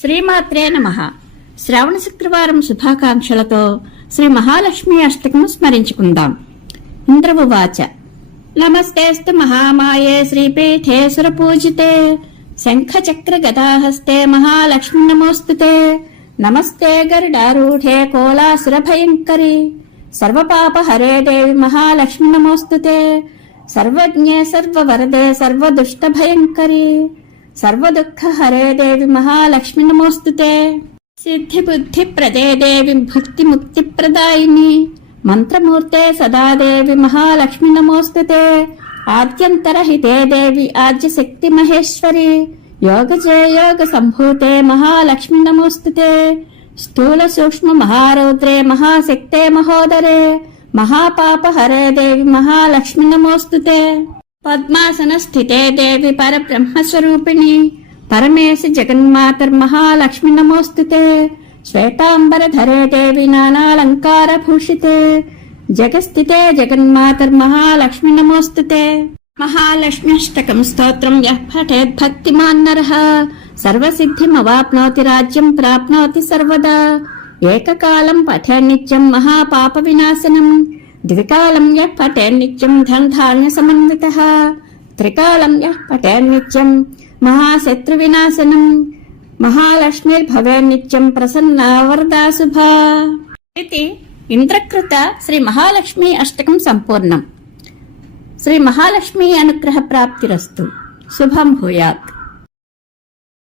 శ్రీమాత్రే నమః. శ్రావణ శుక్రవారం శుభాకాంక్షలతో శ్రీ మహాలక్ష్మి అష్టకం స్మరించుకుందాం. ఇంద్రవువాచ నమస్తేస్తు మహామాయే శ్రీపీఠే సురపూజితే శంఖచక్ర గదాహస్తే మహాలక్ష్మి నమోస్తుతే. నమస్తే గరుడారూఢే కోలాసుర భయంకరి సర్వపాపహరే దేవి మహాలక్ష్మి నమోస్తుతే. సర్వజ్ఞే సర్వవరదే సర్వదుష్ట భయంకరి సర్వదుఃఖ హరే దేవి మహాలక్ష్మి నమోస్తుతే. సిద్ధి బుద్ధి ప్రదే దేవి భక్తి ముక్తి ప్రదాయిని మంత్రమూర్తే సదా దేవి మహాలక్ష్మి నమోస్తుతే. ఆద్యంతరహితే దేవి ఆద్యశక్తి మహేశ్వరి యోగజే యోగ సంభూతే మహాలక్ష్మి నమోస్తుతే. స్థూల సూక్ష్మ మహారౌద్రే మహాశక్తే మహోదరే మహాపాప హరే దేవి మహాలక్ష్మి నమోస్తుతే. పద్మాసన స్థితే దేవి పరబ్రహ్మస్వరూపిణి పరమేశి జగన్మాతర్మహాలక్ష్మి నమోస్తుతే. శ్వేతాంబరధరే దేవి నానాలంకార భూషితే జగస్థితే జగన్మాతర్మహాలక్ష్మి నమోస్తుతే. మహాలక్ష్మ్యష్టకం స్తోత్రం యః పఠేత్ భక్తిమాన్ నరః సర్వసిద్ధిమవాప్నోతి రాజ్యం ప్రాప్నోతి సర్వదా. ఏకకాలం పఠేన్నిత్యం మహాపాప వినాశనం ద్వికాలం యః పఠేన్నిత్యం ధనధాన్య సమన్వితః త్రికాలం యః పఠేన్నిత్యం మహాశత్రు వినాశనం మహాలక్ష్మిర్భవేన్నిత్యం ప్రసన్నా వరదా శుభా. ఇది ఇంద్రకృత శ్రీ మహాలక్ష్మి అష్టకం సంపూర్ణం. శ్రీ మహాలక్ష్మి అనుగ్రహ ప్రాప్తిరస్తు. శుభం భూయాత్.